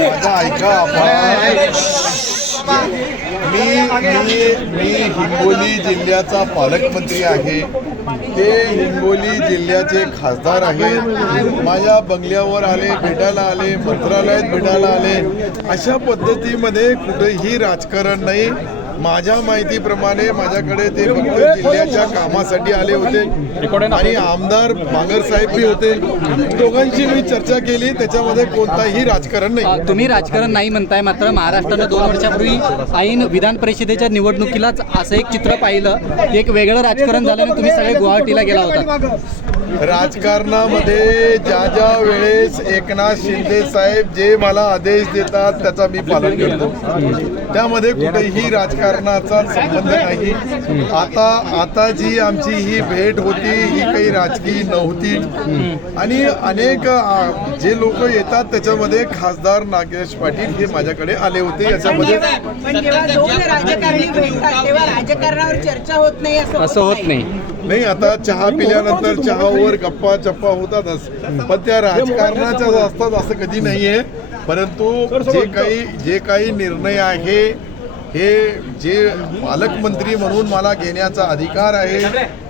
माझं ऐका मी मी मी हिंगोली जिल्ह्याचा पालकमंत्री आहे. ते हिंगोली जिल्ह्याचे खासदार आहेत. माझ्या बंगल्यावर आले भेटायला आले मंत्रालयात भेटायला आले. अशा पद्धतीमध्ये कुठेही राजकारण नाही. माझ्या माहितीप्रमाणे माझ्याकडे ते फक्त जिल्ह्याच्या कामासाठी आले होते. आणि आमदार बांगर साहेब बी होते. दोघांची मी चर्चा केली. त्याच्यामध्ये कोणताही राजकारण नाही. तुम्ही राजकारण नाही म्हणताय मात्र महाराष्ट्रानं दोन वर्षापूर्वी ऐन विधान परिषदेच्या निवडणुकीलाच असं एक चित्र पाहिलं. एक वेगळं राजकारण झालं आणि तुम्ही सगळे गुवाहाटीला गेला होता. राजकारणामध्ये ज्या ज्या वेळेस एकनाथ शिंदे साहेब जे मला आदेश देतात त्याचा मी पालन करतो. त्यामध्ये कुठेही राजकारणाचा संबंध नाही. आता आता जी आमची ही भेट होती ही काही राजकीय नव्हती. आणि अनेक जे लोक येतात त्याच्यामध्ये खासदार नागेश पाटील हे माझ्याकडे आले होते. याच्यामध्ये जेव्हा पण जेव्हा दोन राजकारणी भेटतात तेव्हा राजकारणावर चर्चा होत नाही असं असं होत नाही. नाही आता चहा पिल्यानंतर चहावर गप्पा चप्पा होतातच. पण त्या राजकारणाच्या असतात असं कधी नाहीये. परंतु जे काही जे काही निर्णय आहे हे जे पालकमंत्री म्हणून मला घेण्याचा अधिकार आहे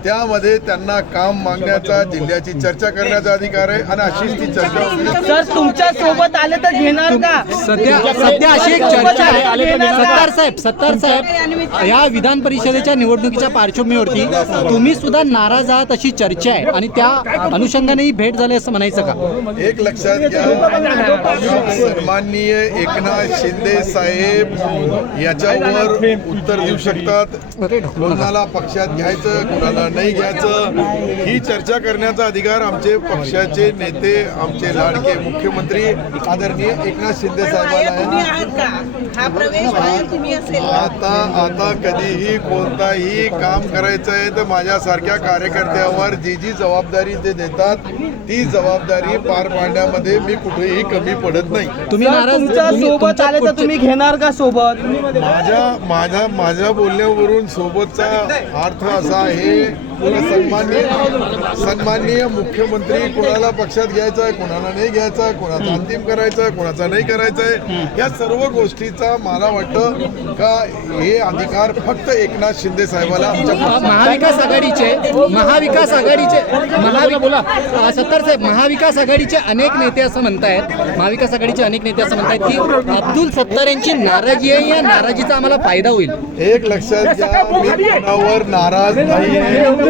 त्यामध्ये त्यांना काम मागण्याचा जिल्ह्याची चर्चा करण्याचा अधिकार आहे आणि अशीच ती चर्चा सर तुमच्यासोबत आले तर घेणार का? सध्या सध्या अशी एक चर्चा आहे. सत्तार साहेब सत्तार साहेब या विधान परिषदेच्या निवडणुकीच्या पार्श्वभूमीवरती तुम्ही सुद्धा नाराज आहात अशी चर्चा आहे आणि त्या अनुषंगाने ही भेट झाली असं म्हणायचं का? एक लक्षात घ्या सन्माननीय एकनाथ शिंदे साहेब याच्यावर उत्तर देऊ शकतात. कोणाला पक्षात घ्यायचं कोणाला नाही घ्यायचं. ही चर्चा करण्याचा अधिकार आमचे पक्षाचे नेते आमचे लाडके मुख्यमंत्री आदरणीय एकनाथ शिंदे साहेबांना आहे. का हा प्रवेश बाहेर तुम्ही असेल आता आता कधीही कोणताही काम करायचं आहे तर माझ्यासारख्या कार्यकर्त्यावर जी जी जबाबदारी ते देतात ती जबाबदारी पार पाडण्यामध्ये मी कुठेही कमी पडत नाही. तुम्ही तुमच्या तुम्ही- सोबत आले तर तुम्ही घेणार का सोबत? माझ्या माझ्या माझ्या बोलण्यावरून सोबतचा अर्थ असा आहे सन्माननीय सन्माननीय मुख्यमंत्री कोणाला पक्षात घ्यायचा आहे कोणाला नाही घ्यायचा आहे कोणाचा अंतिम करायचा आहे कोणाचा नाही करायचा आहे या सर्व गोष्टीचा मला वाटतं का हे अधिकार फक्त एकनाथ शिंदे साहेबाला आमच्या महाविकास आघाडीचे महाविकास आघाडीचे महावि बोला. सत्तार साहेब महाविकास आघाडीचे अनेक नेते असं म्हणतायत. महाविकास आघाडीचे अनेक नेते असं म्हणतायत की अब्दुल सत्तार यांची नाराजी आहे या नाराजीचा आम्हाला फायदा होईल. एक लक्षात घ्या मी कोणावर नाराज नाही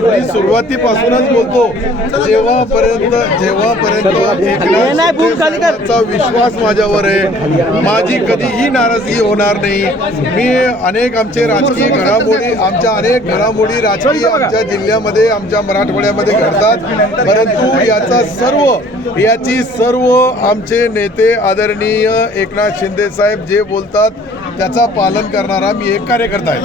मी सुरुवातीपासूनच बोलतो जेव्हापर्यंत जेव्हापर्यंत एकनाथ विश्वास माझ्यावर आहे माझी कधीही नाराजगी होणार नाही. मी अनेक आमचे राजकीय घडामोडी आमच्या अनेक घडामोडी राजकीय आमच्या जिल्ह्यामध्ये आमच्या मराठवाड्यामध्ये घडतात. परंतु याचा सर्व याची सर्व आमचे नेते आदरणीय एकनाथ शिंदे साहेब जे बोलतात त्याचा पालन करणारा मी एक कार्यकर्ता आहे.